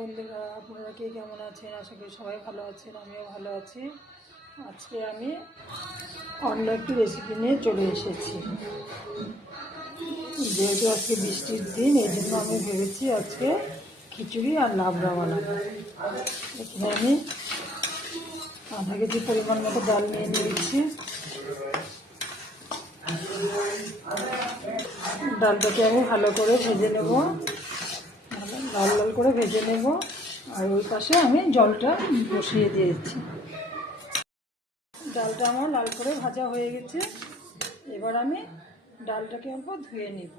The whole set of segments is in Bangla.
বন্ধুরা, আপনারা কে কেমন আছেন? আশা করি সবাই ভালো আছেন, আমিও ভালো আছি। আজকে আমি অন্য একটি রেসিপি নিয়ে চলে এসেছি। যেহেতু আজকে বৃষ্টির দিন, এই জন্য আমি ভেবেছি আজকে খিচুড়ি আর লাবড়া বানাবো। এখানে আমি আধা কেজি পরিমাণ মতো ডাল নিয়ে নিয়েছি। ডালটাকে আমি ভালো করে ভেজে নেব, লাল লাল করে ভেজে নেব। আর ওই পাশে আমি জলটা বসিয়ে দিয়েছি। ডালটা আমার লাল করে ভাজা হয়ে গেছে। এবার আমি ডালটাকে অল্প ধুয়ে নিব।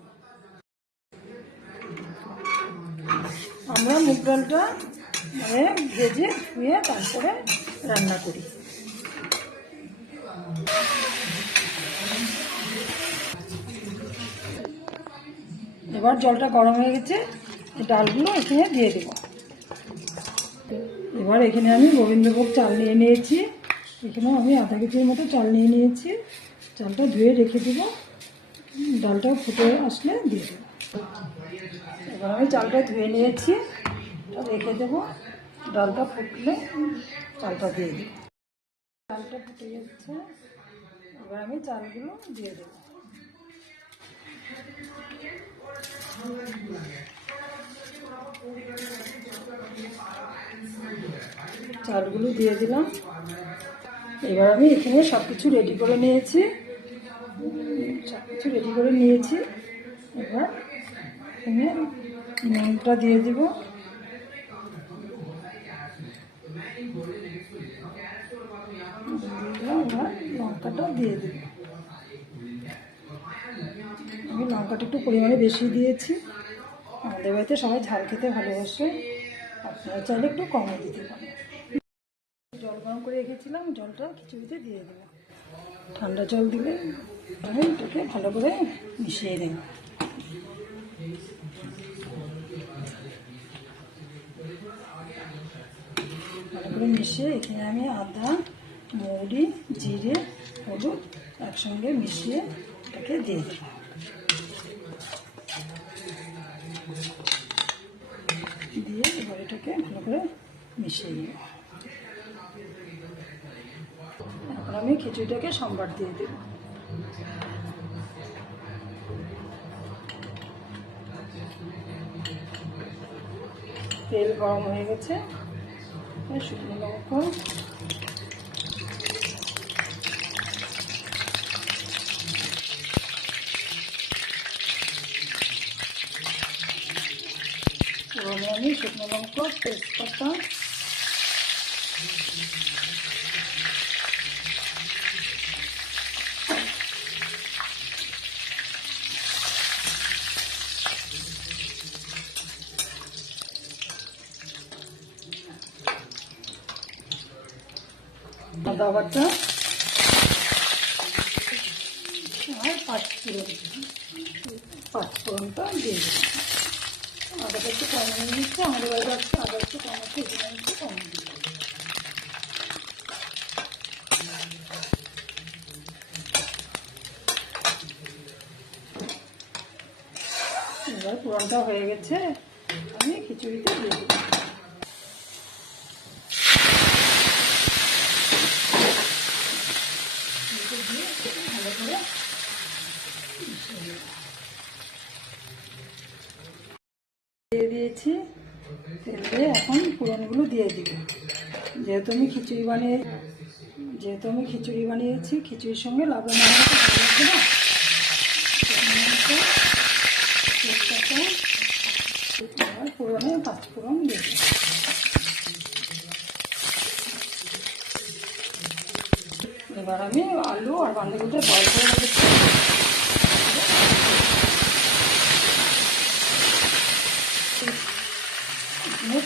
আমরা মুগ ডালটা ভেজে ধুয়ে তারপরে রান্না করি। এবার জলটা গরম হয়ে গেছে, ডালগুলো এখানে দিয়ে দেব। এবার এখানে আমি গোবিন্দভোগ চাল নিয়ে নিয়েছি। এখানে আমি আধা কেজির মতো চাল নিয়ে নিয়েছি। চালটা ধুয়ে রেখে দেব, ডালটা ফুটে আসলে দিয়ে দেব। এবার আমি চালটা ধুয়ে নিয়েছি, রেখে দেবো। ডালটা ফুটলে চালটা দিয়ে দেব। চালটা ফুটে যাচ্ছে, এবার আমি চালগুলো দিয়ে দেবো। চালগুলো দিয়ে দিলাম। এবার আমি এখানে সব কিছু রেডি করে নিয়েছি। এবার এখানে নুনটা দিয়ে দিব। লঙ্কাটা দিয়ে দেব। আমি লঙ্কাটা একটু পরিমাণে বেশি দিয়েছি। আমাদের বাড়িতে সবাই ঝাল খেতে ভালোবাসে, আপনারা চাইলে একটু কমে দিতে পারেন। জল গরম করে রেখেছিলাম, জলটা খিচুড়িতে দিয়ে দেবো। ঠান্ডা জল দিলে আমি এটাকে ভালো করে মিশিয়ে দেব। ভালো করে মিশিয়ে এখানে আমি আদা, মৌরি, জিরে, হলুদ একসঙ্গে মিশিয়ে এটাকে দিয়ে দেব। দিয়ে এবার এটাকে ভালো করে মিশিয়ে দেব। এখন আমি খিচুড়িটাকে সম্বার দিয়ে দেব। তেল গরম হয়ে গেছে। শুকনো লঙ্কা, আমি শুকনো লঙ্কা, তেজপাতা, আদা বাটা আর পাঁচফোড়নটা দিয়ে দেবো। আদাটা একটু কম নিয়ে নিচ্ছে, আমাদের বাড়িতে আজকে আদা একটু কম আছে, এখানে একটু কম দিয়ে দেবো। এবার ফোড়নটা হয়ে গেছে, আমি খিচুড়িতে দিয়ে দেবো। ভালো করে দিয়ে দিয়েছি। তেল দিয়ে এখন ফোড়নগুলো দিয়ে দিব। যেহেতু আমি খিচুড়ি বানিয়েছি, খিচুড়ির সঙ্গে লাবড়া মাখাতে ভালো লাগবে না। তেজপাতা, ফোড়নে পাঁচফোড়ন দিয়ে দিই। এবার আমি আলু আর বাঁধাকপিটা বয়েল করে রেখেছি।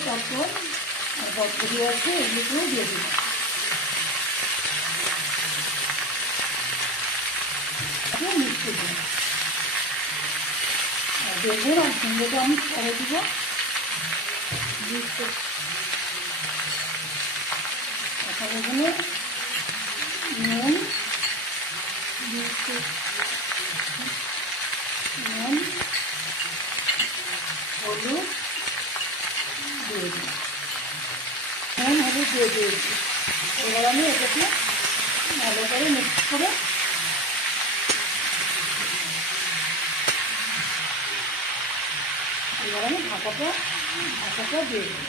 তারপর আর বটবটি আছে, এগুলোকেও দিয়ে দিই। মিক্সি দিই আর বেগুন আর ঝিঙ্গেটা আমি পরে দিব। এখানে নুন, হলুদ দিয়ে দিই, হলুদ দিয়ে দিয়েছি। এবার আমি এটাকে ভালো করে মিক্স করে এবার আমি ঢাকাটা দিয়ে দিই।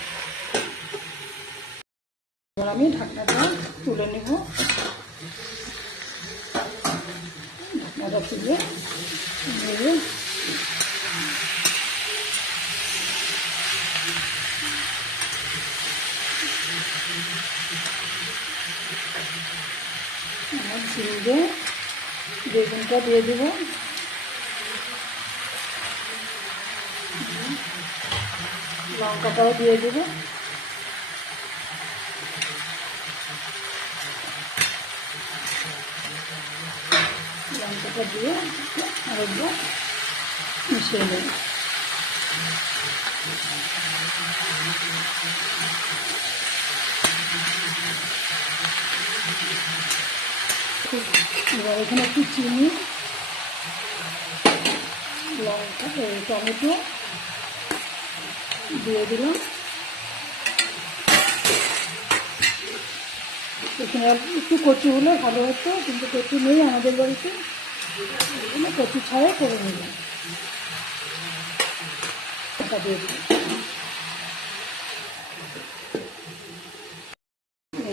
এবার আমি ঢাকনাটা তুলে নেব। ঢাকনাটা তুলে নেবে আমার ঝিঙে বেগুনটা দিয়ে দেব, লঙ্কাটাও দিয়ে দেবো, লঙ্কাটা দিয়ে আরেকবার মিশিয়ে নেব। এবার এখানে একটু চিনি, লঙ্কা, টমেটো দিয়ে দিলাম। এখানে একটু কচু হলে ভালো হতো, কিন্তু কচু নেই আমাদের বাড়িতে, এখানে কচু ছাড়াই করে নিলাম। এটা দিয়ে দিলাম।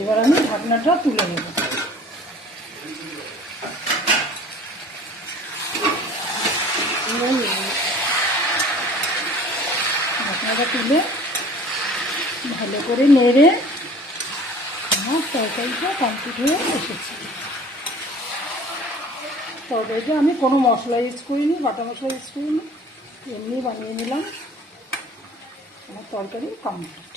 এবার আমি ঢাকনাটা তুলে নেব। ঢাকনাটা তুলে ভালো করে নেড়ে আমার তরকারিটা কমপ্লিট হয়ে এসেছে। তরকারিটা আমি কোনো মশলা ইউজ করিনি, বাটা মশলা ইউজ করিনি, এমনি বানিয়ে নিলাম। আমার তরকারি কমপ্লিট।